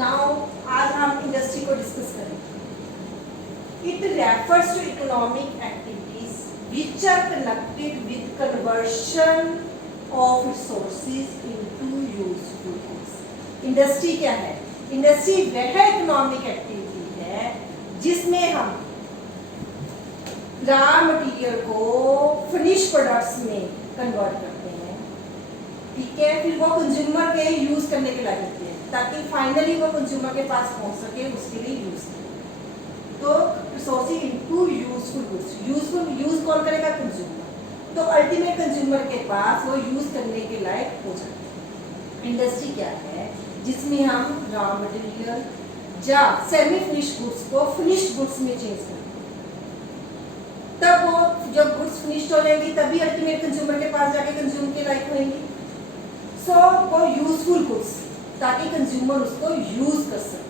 Now आज हम industry को डिस्कस करेंगे। It refers to economic activities which are connected with conversion of resources into useful goods। Industry क्या है? Industry वह इकोनॉमिक एक्टिविटी है जिसमें हम रॉ मटेरियल को फिनिश प्रोडक्ट्स में कन्वर्ट करते हैं, ठीक है। फिर वो कंज्यूमर के यूज करने के लायक होती है ताकि फाइनली वो कंज्यूमर के पास पहुंच सके, उसके लिए यूज करें। तो resources into useful goods, useful use कौन करेगा? कंज्यूमर। तो अल्टीमेट कंज्यूमर के पास वो यूज करने के लायक हो जाता है। इंडस्ट्री क्या है? जिसमें हम रॉ मटेरियल या सेमी फिनिश गुड्स को फिनिश्ड गुड्स में चेंज करते हैं। तब वो जब गुड्स फिनिश्ड हो जाएंगी तभी अल्टीमेट कंज्यूमर के पास जाके कंज्यूम के लायक होंगी। सो वो यूजफुल गुड्स ताकि कंज्यूमर उसको यूज कर सके।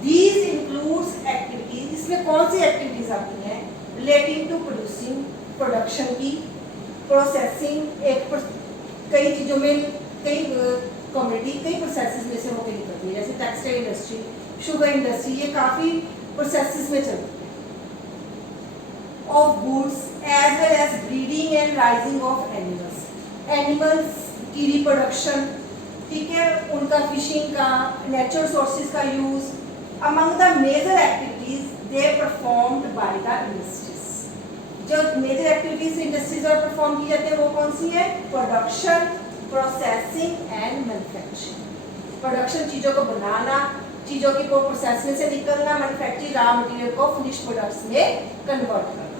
These includes activities, इसमें कौन सी एक्टिविटीज आती हैं? रिलेटिंग टू प्रोड्यूसिंग, प्रोडक्शन की, प्रोसेसिंग, कई चीजों में कई कमोडिटी कई प्रोसेसेस में से होकर निकलती है, जैसे टेक्सटाइल इंडस्ट्री, शुगर इंडस्ट्री, ये काफी प्रोसेसेस में चलती है। Of goods as well as breeding and raising of animals, animals की रिप्रोडक्शन, ठीक है, उनका फिशिंग का, नेचुरल सोर्सेज का use. Among the major activities they performed by the industries, जो मेजर एक्टिविटीज इंडस्ट्रीज और परफॉर्म की जाती है वो कौन सी है? Production, processing and manufacturing. Production चीजों को बनाना, चीजों की को प्रोसेस में से निकलना, मैन्युफैक्चरिंग रॉ मटेरियल को फिनिश प्रोडक्ट्स में कन्वर्ट करना।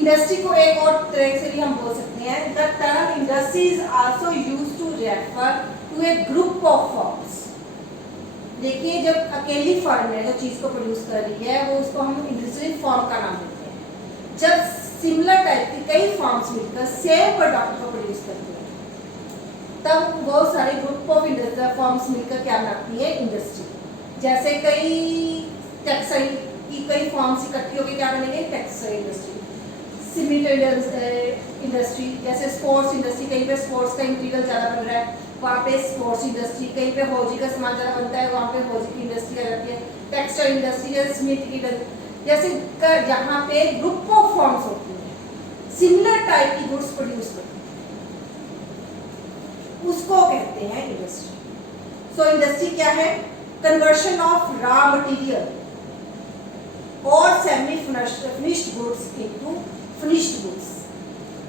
इंडस्ट्री को एक और तरह से भी हम बोल सकते हैं, the term industry is also used to refer to a group of firms. देखिए, जब अकेली फर्म है जो चीज को प्रोड्यूस कर रही है वो उसको हम इंडस्ट्रियल फर्म का नाम देते हैं। जब सिमिलर टाइप की कई फर्म्स मिलकर सेम प्रोडक्ट को प्रोड्यूस करती हैं तब वो सारे ग्रुप ऑफ इंडस्ट्रियल फर्म्स मिलकर क्या बनाती है? इंडस्ट्री। जैसे कई टेक्सटाइल की कई फर्म्स इकट्ठी होकर क्या बनेंगे? Textile industry. सीमेंट इंडस्ट्री, जैसे स्पोर्ट्स इंडस्ट्री, कहीं पे स्पोर्ट्स का मटीरियल ज़्यादा बन रहा है वहाँ पे स्पोर्ट्स इंडस्ट्री, कहीं पे हौजी का सामान ज़्यादा बनता है वहाँ पे हौजी की इंडस्ट्री आ जाती है। टेक्सटाइल इंडस्ट्री जैसे सीमेंट की, जैसे जहाँ पे ग्रुप ऑफ फर्म्स होती हैं सिमिलर टाइप की गुड्स प्रोड्यूस करती हैं उसको कहते हैं इंडस्ट्री। सो इंडस्ट्री क्या है? कन्वर्शन ऑफ रॉ मटेरियल और semi finished goods into finished goods.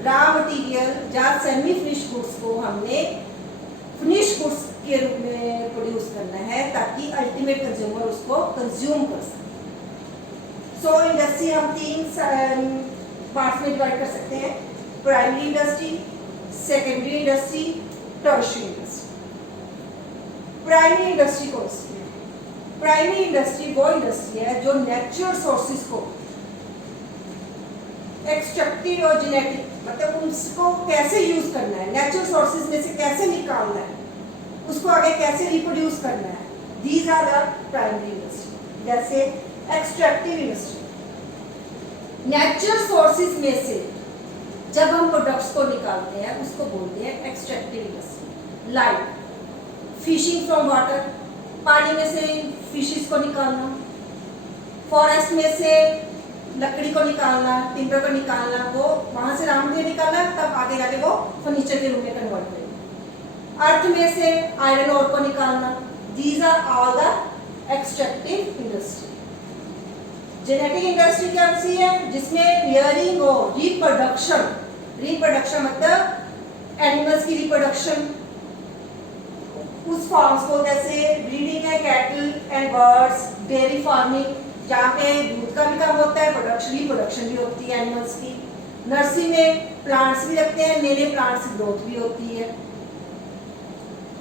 Raw material या सेमी फिनिश्ड गुड्स को हमने फिनिश गुड्स के रूप में प्रोड्यूस करना है ताकि अल्टीमेट कंज्यूमर उसको कंज्यूम कर सके। सो इंडस्ट्री हम तीन पार्ट्स में डिवाइड कर सकते हैं, primary industry, secondary industry, tertiary industry. Primary industry कौन सी है? प्राइमरी इंडस्ट्री वो इंडस्ट्री है जो नेचुरल सोर्सेज को एक्सट्रैक्टिव और जेनेटिक, मतलब उसको कैसे यूज करना है, नेचुरल सोर्सेज में से कैसे निकालना है, उसको आगे कैसे रिप्रोड्यूस करना है, these are the primary industry. जैसे एक्सट्रैक्टिव इंडस्ट्री, नेचुरल सोर्सेज में से जब हम प्रोडक्ट्स को निकालते हैं उसको बोलते हैं extractive industry. Like fishing from water, पानी में से फिशेस को निकालना, फॉरेस्ट में से लकड़ी को निकालना, टिम्बर को निकालना, वो वहां से रॉ मटेरियल निकालना, तब आगे जाके वो फर्नीचर के रूप में कन्वर्ट करेंगे। अर्थ में से आयरन ओर को निकालना, these are all the extractive industry. Genetic industry क्या सी है? जिसमें रियरिंग और रिप्रोडक्शन, रिप्रोडक्शन मतलब एनिमल्स की रिप्रोडक्शन, उस फॉर्म्स को, जैसे ब्रीडिंग है cattle and birds, dairy farming जहाँ पे दूध का भी काम होता है, रिप्रोडक्शन भी होती है एनिमल्स की। नर्सरी में प्लांट्स भी रखते हैं, नए नए प्लांट्स की ग्रोथ भी होती है।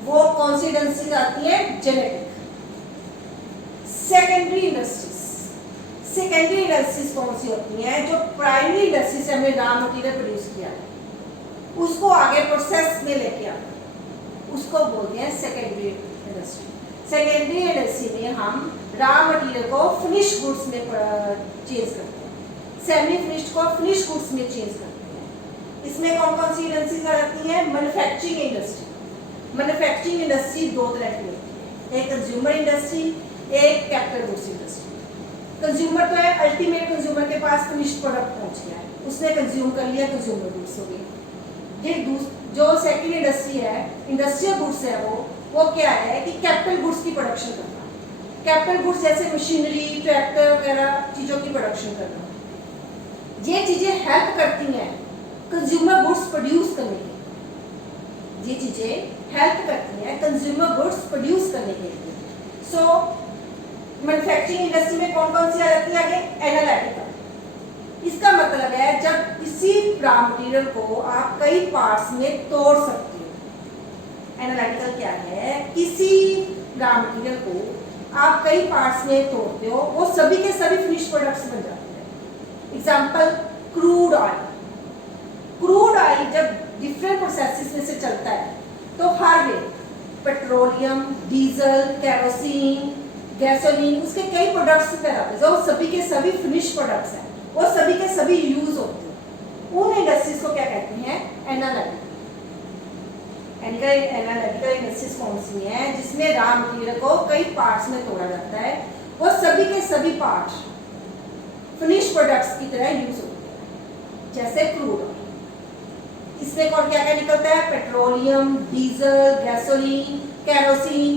वो कौन सी इंडस्ट्रीज आती है? Genetic. Secondary industries, secondary industries कौन सी होती हैं? जो प्राइमरी इंडस्ट्री से हमने रॉ मटेरियल प्रोड्यूस किया उसको आगे प्रोसेस में लेके आना, उसको बोलते हैं सेकेंडरी इंडस्ट्री। सेकेंडरी इंडस्ट्री में हम रॉ मटेरियल को फिनिश गुड्स में चेंज करते हैं, सेमी फिनिश्ड को फिनिश गुड्स में चेंज करते हैं। इसमें कौन कौन सी इंडस्ट्रीज आ जाती हैं? मैन्युफैक्चरिंग इंडस्ट्री, मैन्युफैक्चरिंग इंडस्ट्री दो तरह की होती है, एक कंज्यूमर इंडस्ट्री, एक कैपिटल गुड्स इंडस्ट्री। कंज्यूमर तो है, अल्टीमेट कंज्यूमर के पास फिनिश्ड प्रोडक्ट पहुंच गया है, उसने कंज्यूम कर लिया, कंज्यूमर गुड्स हो गई। ये जो सेकंड इंडस्ट्री है, इंडस्ट्रियल गुड्स है, वो क्या है कि कैपिटल गुड्स की प्रोडक्शन करना। कैपिटल गुड्स जैसे मशीनरी, ट्रैक्टर वगैरह चीज़ों की प्रोडक्शन करना। ये चीज़ें हेल्प करती हैं कंज्यूमर गुड्स प्रोड्यूस करने के लिए, ये चीज़ें हेल्प करती हैं कंज्यूमर गुड्स प्रोड्यूस करने के लिए। सो मैन्युफैक्चरिंग इंडस्ट्री में कौन कौन सी आ जाती है आगे? एनालिटिकल। इसका मतलब है जब किसी रॉ मटेरियल को आप कई पार्ट्स में तोड़ सकते हो। एनालिटिकल क्या है? किसी रॉ मटेरियल को आप कई पार्ट्स में तोड़ते हो, वो सभी के सभी फिनिश प्रोडक्ट्स बन जाते हैं। Example crude oil. Crude oil जब डिफरेंट प्रोसेसेस में से चलता है तो हर वे पेट्रोलियम, डीजल, केरोसिन, गैसोलीन, उसके कई प्रोडक्ट्स पैदा होते हैं जो सभी के सभी फिनिश प्रोडक्ट्स हैं, वो सभी के सभी यूज होते हैं। उन इंडस्ट्रीज को क्या कहते हैं? एनालिटिकल। एनालिटिकल इंडस्ट्रीज कौन सी हैं? जिसमें रॉ मटेरियल को कई पार्ट्स में तोड़ा जाता है, वो सभी के सभी पार्ट फिनिश प्रोडक्ट्स की तरह यूज होते हैं। जैसे क्रूड ऑयल, इसमें कौन क्या क्या निकलता है? पेट्रोलियम, डीजल, गैसोलीन, केरोसिन,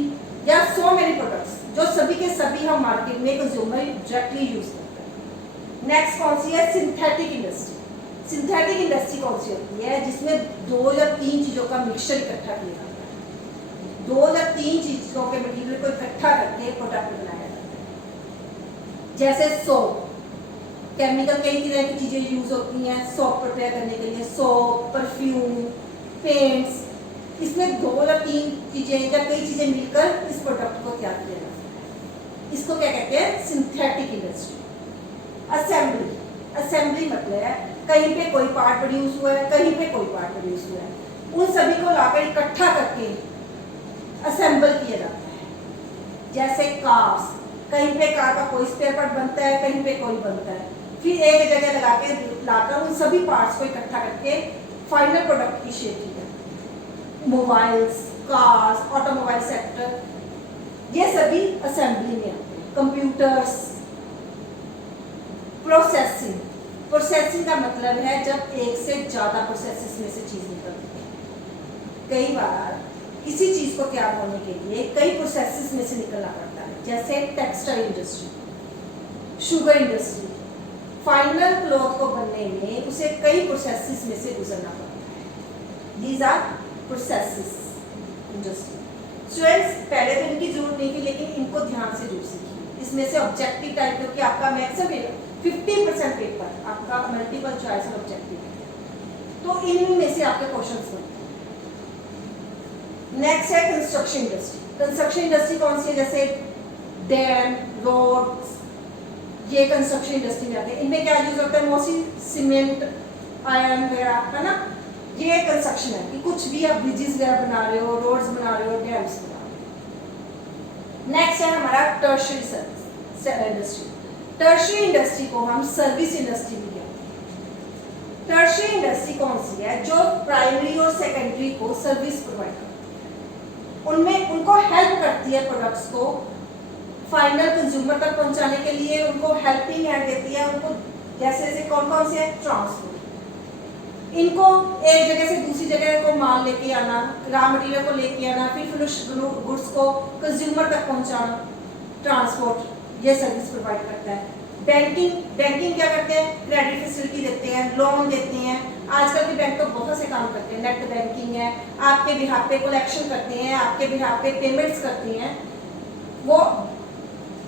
या सो मेनी प्रोडक्ट्स जो सभी के सभी हम मार्केट में कंज्यूमर डायरेक्टली यूज करते हैं। नेक्स्ट कौन सी है? Synthetic industry. सिंथेटिक इंडस्ट्री कौन सी होती है? जिसमें 2 या 3 चीजों का मिक्सचर इकट्ठा किया जाता है, 2 या 3 चीजों के मटेरियल को इकट्ठा करके प्रोडक्ट बनाया जाता है। जैसे सोप, केमिकल कई तरह की चीजें यूज होती हैं सोप प्रिपेयर करने के लिए, सोप, परफ्यूम, पेंट्स। इसमें 2 या 3 चीजें या कई चीजें मिलकर इस प्रोडक्ट को तैयार किया जाता है। इसको क्या कहते हैं? Synthetic industry. असेंबली। असेंबली मतलब है कहीं पे कोई पार्ट प्रोड्यूस हुआ है, कहीं पे कोई पार्ट प्रोड्यूस हुआ है, उन सभी को लाकर इकट्ठा करके असेंबल किया जाता है। जैसे कार्स, कहीं पे कार का कोई स्पेयर पार्ट बनता है, कहीं पे कोई बनता है, फिर एक जगह लगा के लाकर उन सभी पार्ट्स को इकट्ठा करके फाइनल प्रोडक्ट की शेप दी जाती है। मोबाइल्स, कार्स, ऑटोमोबाइल सेक्टर, ये सभी असेंबली में आते हैं। कंप्यूटर्स। प्रोसेसिंग। प्रोसेसिंग का मतलब है जब एक से ज्यादा प्रोसेसेस में से चीज निकलती है। कई बार किसी चीज को तैयार होने के लिए कई प्रोसेसेस में से निकलना पड़ता है, जैसे textile industry, sugar industry. Final cloth को बनने में उसे कई प्रोसेसेस में से गुजरना पड़ता है। These are processes industry. Students, पहले तो इनकी जरूरत नहीं थी, लेकिन इनको ध्यान से जरूर सीखिए। इसमें से ऑब्जेक्टिव टाइप, क्योंकि आपका मैक्सिमम 50% पेपर आपका मल्टीपल चॉइस और ऑब्जेक्टिव है, तो इनमें से आपके क्वेश्चंस बनते हैं। नेक्स्ट है कंस्ट्रक्शन इंडस्ट्री। कंस्ट्रक्शन इंडस्ट्री कौन सी है? जैसे डैम, रोड्स, ये कंस्ट्रक्शन इंडस्ट्री में आते हैं। इनमें क्या यूज होता है? मोस्टली सीमेंट, आयरन वगैरह, है ना। ये कंस्ट्रक्शन है कि कुछ भी आप ब्रिजेस वगैरह बना रहे हो, रोड्स बना रहे हो, डैम्स बना रहे हो। नेक्स्ट है हमारा टर्शियरी इंडस्ट्री। टर्शियरी इंडस्ट्री को हम सर्विस इंडस्ट्री भी कहते हैं। टर्शियरी इंडस्ट्री कौन सी है? जो प्राइमरी और सेकेंडरी को सर्विस प्रोवाइड करती है, उनमें उनको हेल्प करती है प्रोडक्ट्स को फाइनल कंज्यूमर तक पहुंचाने के लिए, उनको हेल्पिंग हैंड देती है। उनको जैसे जैसे कौन कौन से है? ट्रांसपोर्ट। इनको एक जगह से दूसरी जगह को माल लेके आना, रॉ मटेरियल को लेके आना, फिर गुड्स को कंज्यूमर तक पहुंचाना, ट्रांसपोर्ट, ये सर्विस प्रोवाइड करता है। बैंकिंग क्या करते हैं? क्रेडिट फैसिलिटी देते हैं, लोन देते हैं। आजकल के बैंक तो बहुत से काम करते हैं, नेट बैंकिंग है, आपके बिहाफ पे कलेक्शन करते हैं, आपके बिहाफ पे पेमेंट्स करते हैं। वो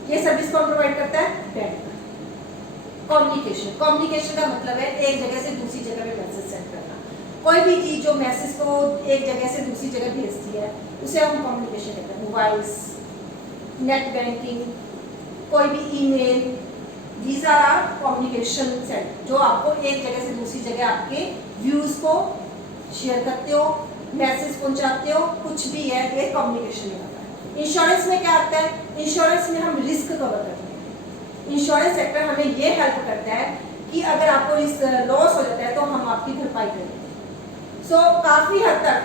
ये सर्विस कौन प्रोवाइड करता है? बैंक। कम्युनिकेशन का मतलब है एक जगह से दूसरी जगह पे मैसेज सेंड करना। कोई भी चीज जो मैसेज को एक जगह से दूसरी जगह भेजती है उसे हम कम्युनिकेशन कहते हैं। मोबाइल्स, नेट बैंकिंग, कोई भी email, these are communication send, जो आपको एक जगह से दूसरी जगह आपके व्यूज को शेयर करते हो, मैसेज पहुंचाते हो, कुछ भी है, ये कम्युनिकेशन में आता है। इंश्योरेंस में क्या आता है? इंश्योरेंस में हम रिस्क कवर करते हैं। इंश्योरेंस सेक्टर हमें ये हेल्प करता है कि अगर आपको लॉस हो जाता है तो हम आपकी भरपाई करेंगे। सो काफी हद तक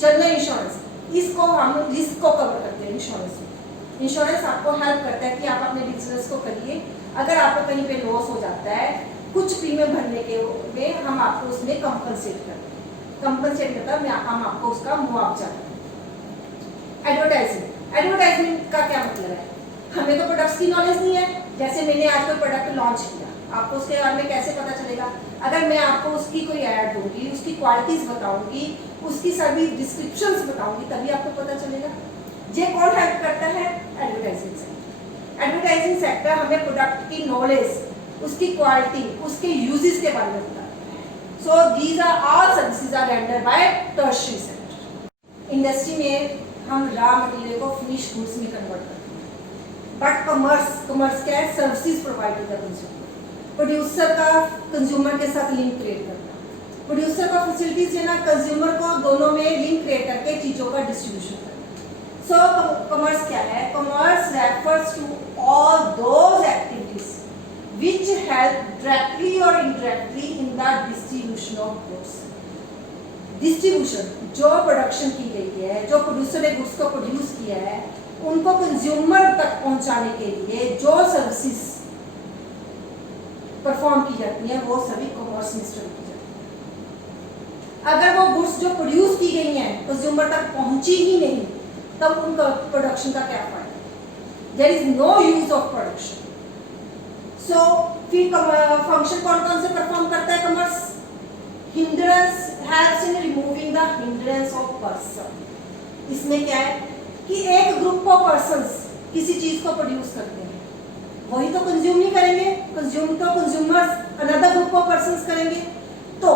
जनरल इंश्योरेंस, इसको हम रिस्क को कवर करते हैं इंश्योरेंस में। इंश्योरेंस आपको हेल्प करता है कि आप अपने बिजनेस को करिए, अगर आपको कहीं पे लॉस हो जाता है कुछ प्रीमियम भरने के में हम आपको उसमें कंपनसेट करता है, हम आपको उसका मुआवजा करते हैं। एडवर्टाइजमेंट का क्या मतलब है? हमें तो प्रोडक्ट्स की नॉलेज नहीं है, जैसे मैंने आज कोई प्रोडक्ट लॉन्च किया, आपको उसके बारे में कैसे पता चलेगा? अगर मैं आपको उसकी कोई ऐड दूंगी, उसकी क्वालिटीज बताऊंगी, उसकी सभी डिस्क्रिप्शंस बताऊंगी, तभी आपको पता चलेगा। ये कौन हेल्प करता है? Advertising sector. एडवर्टाइजिंग सेक्टर हमें प्रोडक्ट की नॉलेज, उसकी क्वालिटी, उसके यूजेस के बारे में बताता है। So these are all services are rendered by tertiary sector. Industry में हम रॉ मटेरियल को फिनिश गुड्स में कन्वर्ट करते हैं, बट कॉमर्स क्या है? Services provide to the consumer. Producer का कंज्यूमर के साथ लिंक क्रिएट करना, प्रोड्यूसर का फैसिलिटीज देना, कंज्यूमर को दोनों में लिंक क्रिएट करके चीजों का डिस्ट्रीब्यूशन करना। सो कॉमर्स क्या है? Commerce refers to all those activities which help directly or indirectly in the distribution of goods। Distribution, जो प्रोडक्शन की गई है, जो प्रोड्यूसर ने गुड्स को प्रोड्यूस किया है, उनको कंज्यूमर तक पहुंचाने के लिए जो सर्विसेज परफॉर्म की जाती है, वो सभी कॉमर्स में स्टोर की जाती है। अगर वो गुड्स जो प्रोड्यूस की गई हैं कंज्यूमर तक पहुंची ही नहीं, तब उनका प्रोडक्शन का क्या फायदा? There is no use of production. So फिर फंक्शन कौन कौन से परफॉर्म करता है commerce? Hindrance, helps in removing the hindrance of person. इसमें क्या है कि एक ग्रुप ऑफ पर्संस किसी चीज को प्रोड्यूस करते हैं, वही तो कंज्यूम नहीं करेंगे, consumers another group of persons करेंगे। तो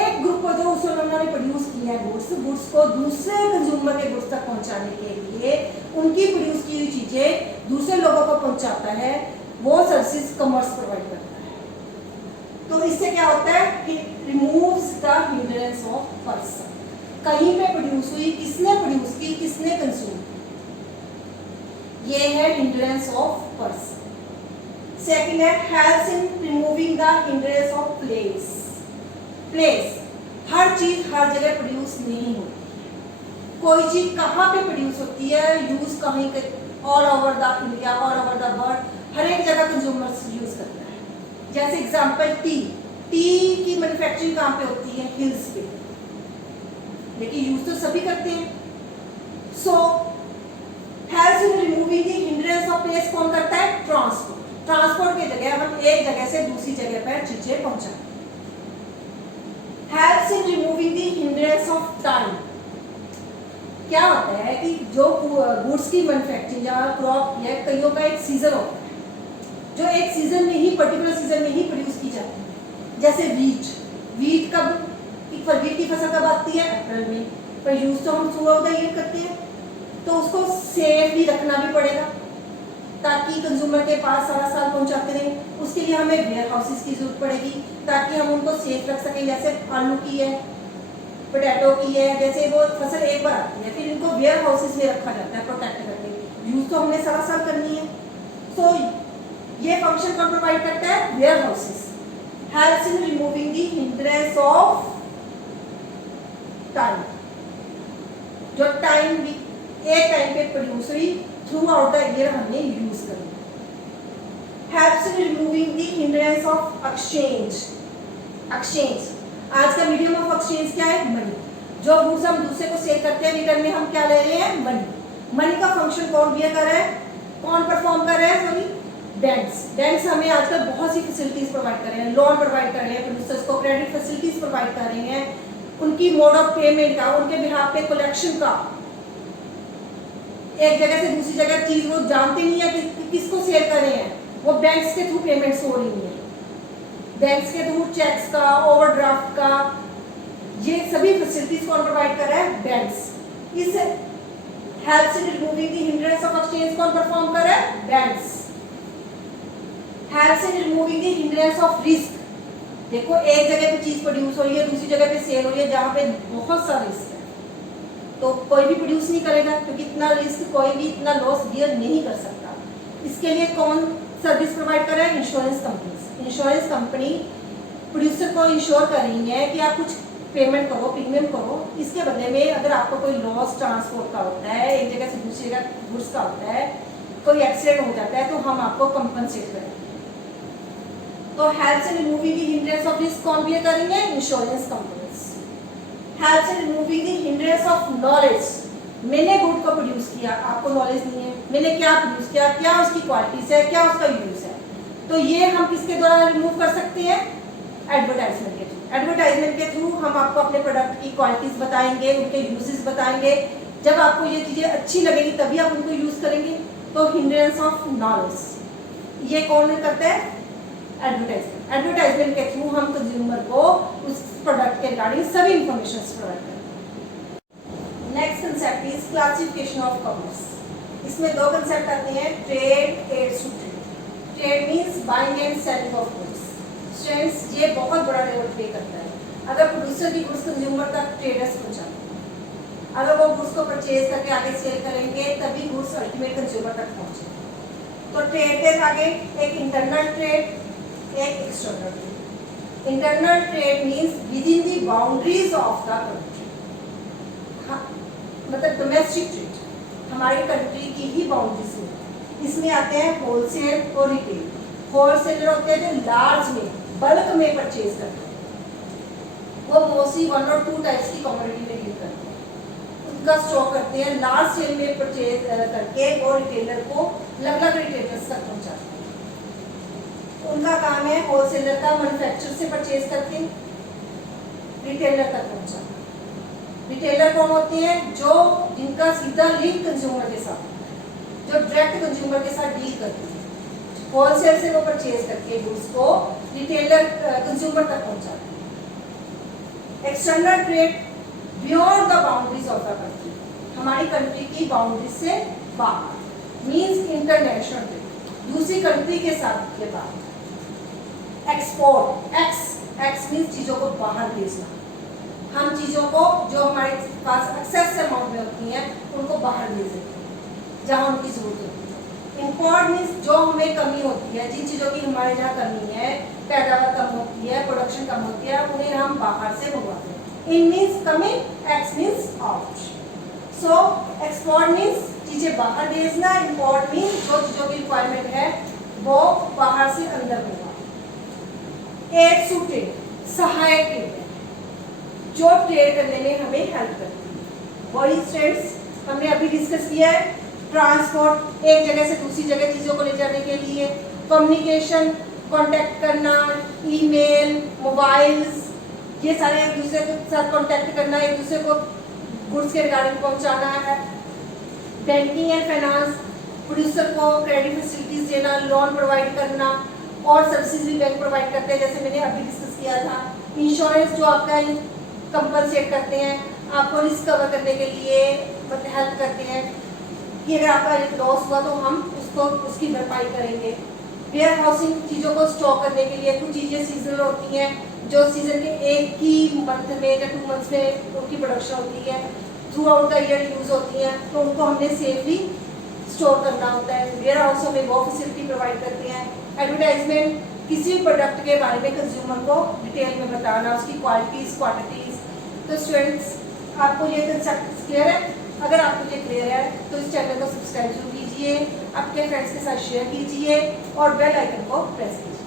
एक ग्रुप को जो उन्होंने प्रोड्यूस किया है गुड्स को दूसरे कंज्यूमर के गुड्स तक पहुंचाने के लिए उनकी प्रोड्यूस की हुई चीजें दूसरे लोगों को पहुंचाता है, वो सर्विसेज कॉमर्स प्रोवाइड करता है। तो इससे क्या होता है? It removes the hindrance of person. कहीं पे प्रोड्यूस हुई, किसने प्रोड्यूस की, किसने कंज्यूम, ये है हिंड्रेंस ऑफ पर्सन। सेकंड है helps in removing the hindrance of place. हर चीज हर जगह प्रोड्यूस नहीं होती। कोई चीज कहाँ पे प्रोड्यूस होती है, यूज कहीं के all over the India, all over the world, हर एक जगह कंज्यूमर्स यूज करता है। जैसे एग्जांपल टी की मैन्युफैक्चरिंग कहाँ पे होती है? हिल्स पे, लेकिन यूज तो सभी करते हैं। So helps in removing the hindrance of place कौन करता है? ट्रांसपोर्ट की जगह हम एक जगह से दूसरी जगह पर चीजें पहुंचाते हैं। Helps in removing the hindrance of time. क्या होता है कि जो गुड्स की मैन्युफैक्चरिंग या क्रॉप या कईयों का एक सीजन होता है, जो एक सीजन में ही, पर्टिकुलर सीजन में ही प्रोड्यूस की जाती है। जैसे वीट कब, वीट की फसल कब आती है? अप्रैल में, पर यूज तो हम थ्रू आउट द ईयर करते हैं। तो उसको सेफली रखना भी पड़ेगा ताकि कंज्यूमर के पास सारा साल पहुंचाते रहें। उसके लिए हमें वेयर हाउसेस की जरूरत पड़ेगी ताकि हम उनको सेफ रख सकें। जैसे आलू की है, पोटैटो की है, जैसे वो फसल एक बार आती है, फिर इनको वेयर हाउसेस में रखा जाता है प्रोटेक्ट करके। यूज तो हमने सारा साल करनी है। सो ये फंक्शन कौन प्रोवाइड करता है? Warehouses. Helps in removing the hindrance of time. जो टाइम एक टाइम पे प्रोड्यूस हुई, थ्रू आउट द ईयर हमने यूज करना। Helps in removing the hindrance of exchange. आज का मीडियम ऑफ एक्सचेंज क्या है? मनी। जो गुड्स हम दूसरे को सेल करते हैं, रिटर्न में हम क्या ले रहे हैं? मनी का फंक्शन कौन बियर कर रहा है, कौन परफॉर्म कर रहा है? सॉरी, बैंक्स हमें आजकल बहुत सी फैसिलिटीज प्रोवाइड कर रहे हैं, लोन प्रोवाइड कर रहे हैं, प्रोड्यूसर्स को क्रेडिट फैसिलिटीज प्रोवाइड कर रहे हैं, उनकी मोड ऑफ पेमेंट का, उनके बिहाफ पे कलेक्शन का। एक जगह से दूसरी जगह चीज वो जानते नहीं है कि किसको सेल कर रहे हैं, वो बैंक्स के थ्रू पेमेंट्स हो रही है, बैंक्स के थ्रू चेक्स का, ओवरड्राफ्ट का, ये सभी फैसिलिटीज कौन प्रोवाइड कर रहा है? बैंक्स। इस helps in removing the hindrance of exchange कौन परफॉर्म कर रहा है? Banks. Helps in removing the hindrance of risk. देखो एक जगह पे चीज प्रोड्यूस हो रही है, दूसरी जगह पे सेल हो रही है, जहां पे बहुत सा रिस्क है, तो कोई भी प्रोड्यूस नहीं करेगा क्योंकि इतना रिस्क कोई भी इतना लॉस बियर नहीं कर सकता। इसके लिए कौन सर्विस प्रोवाइड कर रहा है? Insurance company. Insurance company producer को इंश्योर कर रही है कि आप कुछ पेमेंट करो, प्रीमियम करो, इसके बदले में अगर आपको कोई लॉस ट्रांसपोर्ट का होता है, एक जगह से दूसरी जगह गुड्स का होता है, कोई एक्सीडेंट हो जाता है, तो हम आपको कंपनसेट करेंगे। तो helps in removing the hindrance of risk कौन बियर करेंगे? Insurance companies. Helps in removing the hindrance of knowledge, मैंने गुड को प्रोड्यूस किया, आपको नॉलेज नहीं है, मैंने क्या प्रोड्यूस किया, क्या उसकी क्वालिटीज है, क्या उसका यूज है, तो ये हम किसके द्वारा रिमूव कर सकते हैं? एडवर्टाइजमेंट के थ्रू। एडवर्टाइजमेंट के थ्रू हम आपको अपने प्रोडक्ट की क्वालिटीज बताएंगे, उनके यूजेस बताएंगे। जब आपको ये चीजें अच्छी लगेगी तभी आप उनको यूज करेंगे। तो हिंड्रेंस ऑफ नॉलेज, ये कौन करता है? एडवर्टाइजमेंट। एडवर्टाइजमेंट के थ्रू हम कंज्यूमर को उस प्रोडक्ट के रिगार्डिंग सभी इंफॉर्मेशन प्रोवाइड करेंगे। Next concept is classification of commerce. इसमें दो कंसेप्ट आते हैं, trade, aids to trade. Trade means buying and selling of goods. Students, ये बहुत बड़ा रोल प्ले करता है। अगर प्रोड्यूसर की गुड्स कंज्यूमर तक ट्रेडर्स पहुंचाते हैं, अगर वो गुड्स को परचेज करके आगे सेल करेंगे तभी गुड्स अल्टीमेट कंज्यूमर तक पहुंचेंगे। तो ट्रेड के आगे एक इंटरनल ट्रेड, एक external trade. Internal trade means with in the boundaries of the country, मतलब डोमेस्टिक ट्रेड हमारी कंट्री की ही बाउंड्रीज में। इसमें आते हैं होलसेल और रिटेल। होलसेलर होते हैं जो लार्ज में, बल्क में परचेज करते हैं, वो मोस्टली 1 और 2 टाइप्स की कमोडिटी में डील करते हैं, उनका स्टॉक करते हैं, लार्ज सेल में परचेज करके वो रिटेलर को अलग अलग रिटेलर्स तक पहुंचाते हैं। उनका काम है होलसेलर का मैन्युफैक्चरर से परचेज करके रिटेलर तक पहुंचाना। रिटेलर कौन होते हैं? जो जिनका सीधा लिंक कंज्यूमर के साथ, जो डायरेक्ट कंज्यूमर के साथ डील करते हैं। होलसेल से वो परचेज करके गुड्स को रिटेलर कंज्यूमर तक पहुंचाते हैं। External trade beyond the boundaries of the country, हमारी कंट्री की बाउंड्री से बाहर, मींस इंटरनेशनल ट्रेड, दूसरी कंट्री के साथ के बाहर। एक्सपोर्ट, एक्स मींस चीजों को बाहर भेजना, हम चीजों को जो हमारे पास एक्सेस अमाउंट में होती हैं उनको बाहर भेज देते हैं जहां उनकी जरूरत होती है। इंपोर्ट मीन्स जो हमें कमी होती है, जिन चीज़ों की हमारे यहाँ कमी है, पैदावार कम होती है, प्रोडक्शन कम होती है, उन्हें हम बाहर से मंगवाते हैं। In means coming, ex means out. So export means चीज़ें बाहर भेजना, इंपोर्ट मीन्स जो चीज़ों की रिक्वायरमेंट है वो बाहर से अंदर मंगवाना। एड्स टू ट्रेड, सहायक ट्रेड है जो ट्रेड करने में हमें हेल्प करती है। वही स्टूडेंट्स हमने अभी डिस्कस किया है, ट्रांसपोर्ट, एक जगह से दूसरी जगह चीज़ों को ले जाने के लिए, कम्युनिकेशन, कांटेक्ट करना, ईमेल, मोबाइल्स, ये सारे एक दूसरे के साथ कांटेक्ट करना, एक दूसरे को गुड्स के रिगार्डिंग पहुंचाना है। बैंकिंग एंड फाइनेंस, प्रोड्यूसर को क्रेडिट फैसिलिटीज देना, लोन प्रोवाइड करना, और सर्विसेज भी बैंक प्रोवाइड करते हैं, जैसे मैंने अभी डिस्कस किया था। इंश्योरेंस जो आपका कंपनसेट करते हैं, आपको रिस्क कवर करने के लिए हेल्प करते हैं कि अगर आपका लॉस हुआ तो हम उसको उसकी भरपाई करेंगे। वेयर हाउसिंग, चीज़ों को स्टॉक करने के लिए, कुछ चीज़ें सीजनल होती हैं जो सीजन के एक ही मंथ में या 2 मंथ्स में उनकी प्रोडक्शन होती है, through out the year use होती हैं, तो उनको हमने सेफली स्टोर करना होता है। वेयर हाउस हमें वो फैसिलिटी प्रोवाइड करते हैं। एडवर्टाइजमेंट, किसी भी प्रोडक्ट के बारे में कंज्यूमर को डिटेल में बताना, उसकी क्वालिटीज, क्वांटिटीज। तो स्टूडेंट्स, आपको ये कंसेप्ट क्लियर है? अगर आपको ये क्लियर है तो इस चैनल को सब्सक्राइब जरूर कीजिए, आपके फ्रेंड्स के साथ शेयर कीजिए और बेल आइकन को प्रेस कीजिए।